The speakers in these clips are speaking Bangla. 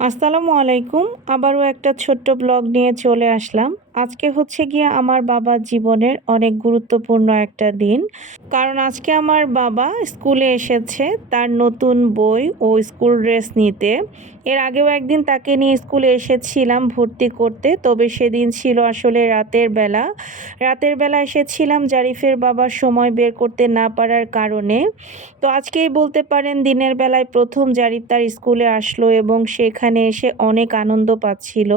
আসসালামু আলাইকুম। আবারও একটা ছোট্ট ব্লগ নিয়ে চলে আসলাম। আজকে হচ্ছে গিয়ে আমার বাবার জীবনের অনেক গুরুত্বপূর্ণ একটা দিন। কারণ আজকে আমার বাবা স্কুলে এসেছে তার নতুন বই ও স্কুল ড্রেস নিতে। এর আগেও একদিন তাকে নিয়ে স্কুলে এসেছিলাম ভর্তি করতে, তবে সেদিন ছিল আসলে রাতের বেলা। রাতের বেলা এসেছিলাম জারিফের বাবার সময় বের করতে না পারার কারণে। তো আজকেই বলতে পারেন দিনের বেলায় প্রথম জারিফ তার স্কুলে আসলো এবং সেখানে এসে অনেক আনন্দ পাচ্ছিল।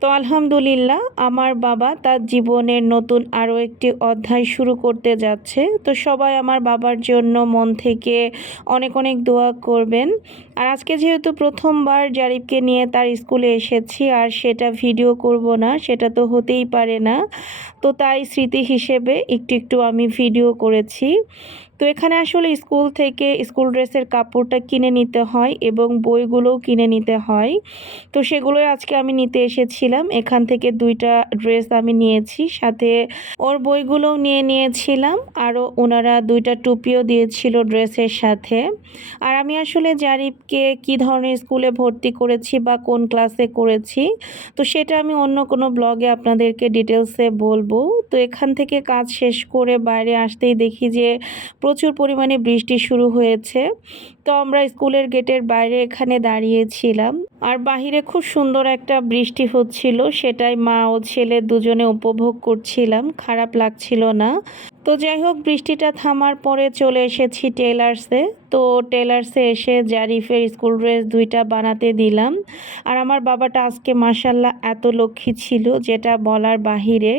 তো আলহামদুলিল্লাহ আমার বাবা তার জীবনের নতুন আরও একটি অধ্যায় শুরু করতে যাচ্ছে। তো সবাই আমার বাবার জন্য মন থেকে অনেক অনেক দোয়া করবেন। আর আজকে যেহেতু প্রথমবার জারিফকে নিয়ে তার স্কুলে এসেছি, আর সেটা ভিডিও করব না সেটা তো হতেই পারে না। তো তাই স্মৃতি হিসেবে একটু একটু আমি ভিডিও করেছি। তো এখানে আসলে স্কুল থেকে স্কুল ড্রেসের কাপড়টা কিনে নিতে হয় এবং বইগুলোও কিনে নিতে হয়। তো সেগুলোই আজকে আমি নিতে এসেছিলাম। এখান থেকে ২টা ড্রেস আমি নিয়েছি, সাথে ওর বইগুলোও নিয়ে নিয়েছিলাম। আরও ওনারা ২টা টুপিও দিয়েছিল ড্রেসের সাথে। আর আমি আসলে জারিফকে কী ধরনের স্কুলে ভর্তি করেছি বা কোন ক্লাসে করেছি, তো সেটা আমি অন্য কোনো ব্লগে আপনাদেরকে ডিটেলসে বলবো। তো এখান থেকে কাজ শেষ করে বাইরে আসতেই দেখি যে প্রচুর পরিমাণে বৃষ্টি শুরু হয়েছে। তো আমরা স্কুলের গেটের বাইরে এখানে দাঁড়িয়েছিলাম, আর বাহিরে খুব সুন্দর একটা বৃষ্টি হচ্ছিল, সেটাই মা ও ছেলে দুজনে উপভোগ করছিলাম, খারাপ লাগছিল না। তো যাই হোক, বৃষ্টিটা থামার পরে চলে এসেছি টেলার্সে। তো টেলার্সে এসে জারিফের স্কুল ড্রেস ২টা বানাতে দিলাম। আর আমার বাবাটা আজকে মাশাল্লাহ এত লক্ষ্মী ছিল যেটা বলার বাহিরে।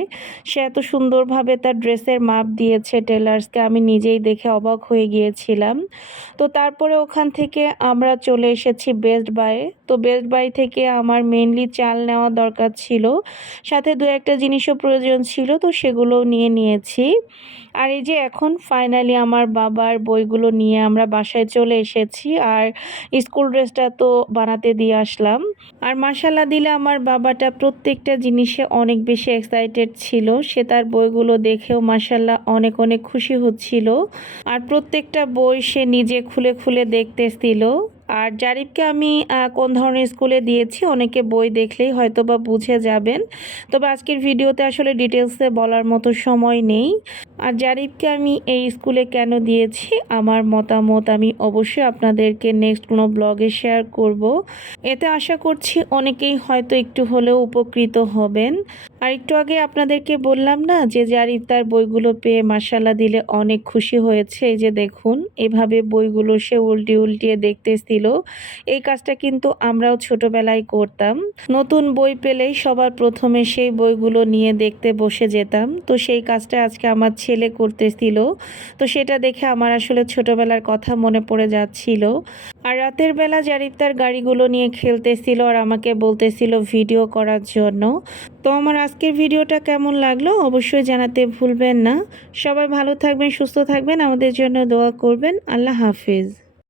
সে এত সুন্দরভাবে তার ড্রেসের মাপ দিয়েছে টেলার্সকে, আমি নিজেই দেখে অবাক হয়ে গিয়েছিলাম। তো তারপরে ওখান থেকে আমরা চলে এসেছি বেস্ট বায়ে। তো বেস্ট বাই থেকে আমার মেইনলি চাল নেওয়া দরকার ছিল, সাথে দু একটা জিনিসও প্রয়োজন ছিল, তো সেগুলোও নিয়ে নিয়েছি। আর এই যে এখন ফাইনালি আমার বাবার বইগুলো নিয়ে আমরা বাসায় চলে এসেছি, আর স্কুল ড্রেসটা তো বানাতে দিয়ে আসলাম। আর মাশাল্লাহ দিলে আমার বাবাটা প্রত্যেকটা জিনিসে অনেক বেশি এক্সাইটেড ছিল। সে তার বইগুলো দেখেও মাশাল্লাহ অনেক অনেক খুশি হচ্ছিল, আর প্রত্যেকটা বই সে নিজে খুলে খুলে দেখতেছিল। আর জারিফকে আমি কোন ধরনের স্কুলে দিয়েছি অনেকে বই দেখলেই হয়তো বা বুঝে যাবেন, তবে আজকের ভিডিওতে আসলে ডিটেলসে বলার মতো সময় নেই। আর জারিফকে আমি এই স্কুলে কেন দিয়েছি আমার মতামত আমি অবশ্যই আপনাদেরকে নেক্সট কোনো ব্লগে শেয়ার করব। এতে আশা করছি অনেকেই হয়তো একটু হলেও উপকৃত হবেন। আর একটু আগে আপনাদেরকে বললাম না যে জারিফ তার বইগুলো পেয়ে মাশাল্লাহ দিলে অনেক খুশি হয়েছে। এই যে দেখুন, এভাবে বইগুলো সে উল্টিয়ে উল্টিয়ে দেখতেছিল। এই কাজটা কিন্তু আমরাও ছোটবেলায় করতাম। নতুন বই পেলেই সবার প্রথমে সেই বইগুলো নিয়ে দেখতে বসে যেতাম। তো সেই কাজটা আজকে আমার ছেলে করতেছিল। তো সেটা দেখে আমার আসলে ছোটবেলার কথা মনে পড়ে যাচ্ছিল। আর রাতের বেলা জারিফ তার গাড়িগুলো নিয়ে খেলতেছিল আর আমাকে বলতেছিল ভিডিও করার জন্য। তো আমার আজকের ভিডিওটা কেমন লাগলো অবশ্যই জানাতে ভুলবেন না। সবাই ভালো থাকবেন, সুস্থ থাকবেন, আমাদের জন্য দোয়া করবেন। আল্লাহ হাফিজ।